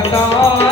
ગુરુ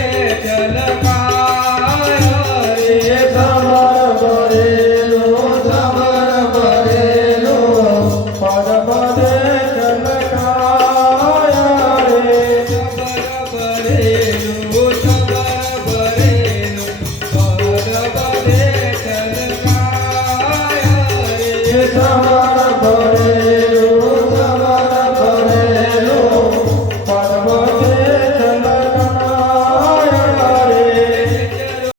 ভরে